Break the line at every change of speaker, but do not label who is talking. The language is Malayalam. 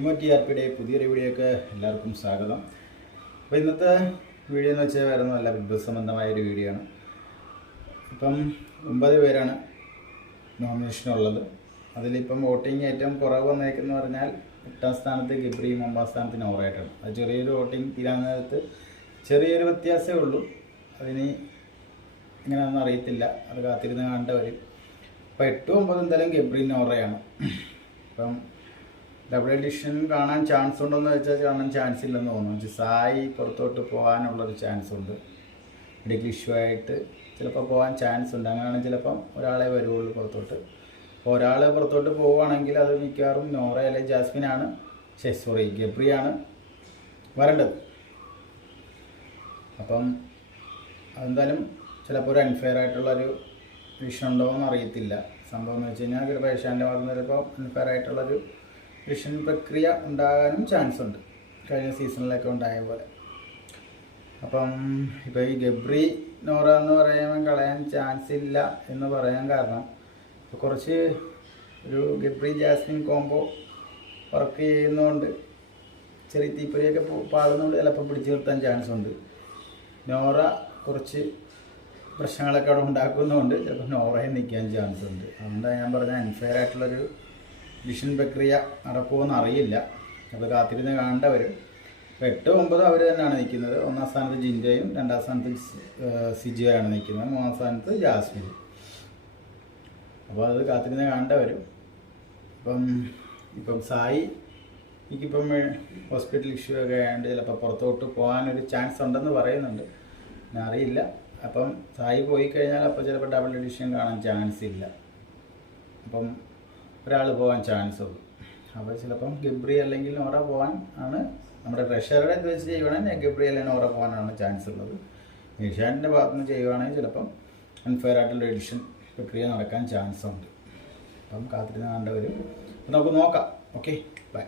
നിമോ ടി ആർ പിയുടെ പുതിയൊരു വീഡിയോക്ക് എല്ലാവർക്കും സ്വാഗതം. അപ്പോൾ ഇന്നത്തെ വീഡിയോ എന്ന് വെച്ചാൽ വേറെ ഒന്നുമല്ല ബിഗ് ബോസ് ഒരു വീഡിയോ ആണ്. ഇപ്പം ഒമ്പത് പേരാണ് നോമിനേഷൻ നോമിനേഷനുള്ളത്. അതിലിപ്പം വോട്ടിംഗ് ഏറ്റവും കുറവ് വന്നേക്കെന്ന് പറഞ്ഞാൽ എട്ടാം സ്ഥാനത്ത് ഗിബ്രിയും ഒമ്പതാം സ്ഥാനത്ത് നോറായിട്ടാണ് അത് ചെറിയൊരു വോട്ടിംഗ് തീരാൻ നേരത്ത് ചെറിയൊരു വ്യത്യാസമേ ഉള്ളൂ. അതിന് എങ്ങനെയാണെന്ന് അറിയത്തില്ല. അത് കാത്തിരുന്ന് കണ്ടവരും വരും. അപ്പോൾ എട്ടും ഒമ്പതും എന്തായാലും ഗബ്രി നോറയാണ്. അപ്പം ഡബിൾ എഡിഷൻ കാണാൻ ചാൻസ് ഉണ്ടോയെന്ന് വെച്ചാൽ കാണാൻ ചാൻസ് ഇല്ലെന്ന് തോന്നുന്നു. സായി പുറത്തോട്ട് പോകാനുള്ളൊരു ചാൻസ് ഉണ്ട്. ഇടയ്ക്ക് ഇഷ്യൂ ആയിട്ട് ചിലപ്പോൾ പോകാൻ ചാൻസ് ഉണ്ട്. അങ്ങനെയാണെങ്കിൽ ചിലപ്പം ഒരാളെ വരുവുള്ളൂ പുറത്തോട്ട്. അപ്പോൾ ഒരാൾ പുറത്തോട്ട് പോവുകയാണെങ്കിൽ അത് മിക്കവാറും നോറ അല്ലെ ജാസ്മിനാണ് ശേ സോറി ഗബ്രിയാണ് വരേണ്ടത്. അപ്പം അതെന്തായാലും ചിലപ്പോൾ ഒരു അൺഫെയർ ആയിട്ടുള്ളൊരു വിഷയം ഉണ്ടോ എന്ന് അറിയത്തില്ല സംഭവം എന്ന് വെച്ച് കഴിഞ്ഞാൽ ചിലപ്പോൾ ഏഷ്യാന്റെ ഭാഗത്ത് നിന്ന് ചിലപ്പോൾ അൺഫെയർ ആയിട്ടുള്ളൊരു വിഷൻ പ്രക്രിയ ഉണ്ടാകാനും ചാൻസ് ഉണ്ട്. കഴിഞ്ഞ സീസണിലൊക്കെ ഉണ്ടായ പോലെ. അപ്പം ഇപ്പോൾ ഈ ഗബ്രി നോറ എന്ന് പറയുമ്പോൾ കളയാൻ ചാൻസ് ഇല്ല എന്ന് പറയാൻ കാരണം കുറച്ച് ഒരു ഗബ്രി ജാസ്മിൻ കോംബോ വർക്ക് ചെയ്യുന്നതുകൊണ്ട് ചെറിയ തീപ്പൊരിയൊക്കെ പാടുന്നതുകൊണ്ട് ചിലപ്പോൾ പിടിച്ചു നിർത്താൻ ചാൻസ് ഉണ്ട്. നോറ കുറച്ച് പ്രശ്നങ്ങളൊക്കെ അവിടെ ഉണ്ടാക്കുന്നതുകൊണ്ട് ചിലപ്പോൾ നോറയെ നിൽക്കാൻ ചാൻസ് ഉണ്ട്. അതുകൊണ്ടാണ് ഞാൻ പറഞ്ഞ അൺഫെയർ ആയിട്ടുള്ളൊരു ഡിഷൻ പ്രക്രിയ നടക്കുമെന്ന് അറിയില്ല. അപ്പോൾ കാത്തിരുന്ന് കാണേണ്ടവരും എട്ട് ഒമ്പത് അവർ തന്നെയാണ് നിൽക്കുന്നത്. ഒന്നാം സ്ഥാനത്ത് ജിൻഡയും രണ്ടാം സ്ഥാനത്ത് സിജിയാണ് നിൽക്കുന്നത്. മൂന്നാം സ്ഥാനത്ത് ജാസ്മിൻ. അപ്പോൾ അത് കാത്തിരുന്ന് കാണേണ്ടവരും അപ്പം ഇപ്പം സായി എനിക്കിപ്പം ഹോസ്പിറ്റൽ ഇഷ്യൂ ഒക്കെ ആയതുകൊണ്ട് ചിലപ്പോൾ പുറത്തോട്ട് പോകാനൊരു ചാൻസ് ഉണ്ടെന്ന് പറയുന്നുണ്ട്. ഞാൻ അറിയില്ല. അപ്പം സായി പോയി കഴിഞ്ഞാൽ അപ്പോൾ ചിലപ്പോൾ ഡബിൾ എഡിഷൻ കാണാൻ ചാൻസ് ഇല്ല. അപ്പം ഒരാൾ പോകാൻ ചാൻസ് ഉള്ളൂ. അപ്പോൾ ചിലപ്പം ഗബ്രി അല്ലെങ്കിൽ നോറ പോകാൻ ആണ് നമ്മുടെ ട്രഷറുടെ ഇത് വെച്ച് ചെയ്യുവാണെങ്കിൽ ഗബ്രി അല്ലെങ്കിൽ നോറ പോകാനാണ് ചാൻസ് ഉള്ളത്. ഏഷ്യാനിന്റെ ഭാഗത്ത് നിന്ന് ചെയ്യുവാണെങ്കിൽ ചിലപ്പം അൺഫെയർ ആയിട്ടുള്ള എഡിഷൻ പ്രക്രിയ നടക്കാൻ ചാൻസ് ഉണ്ട്. അപ്പം കാത്തിരുന്ന് കണ്ടവരും നമുക്ക് നോക്കാം. Okay bye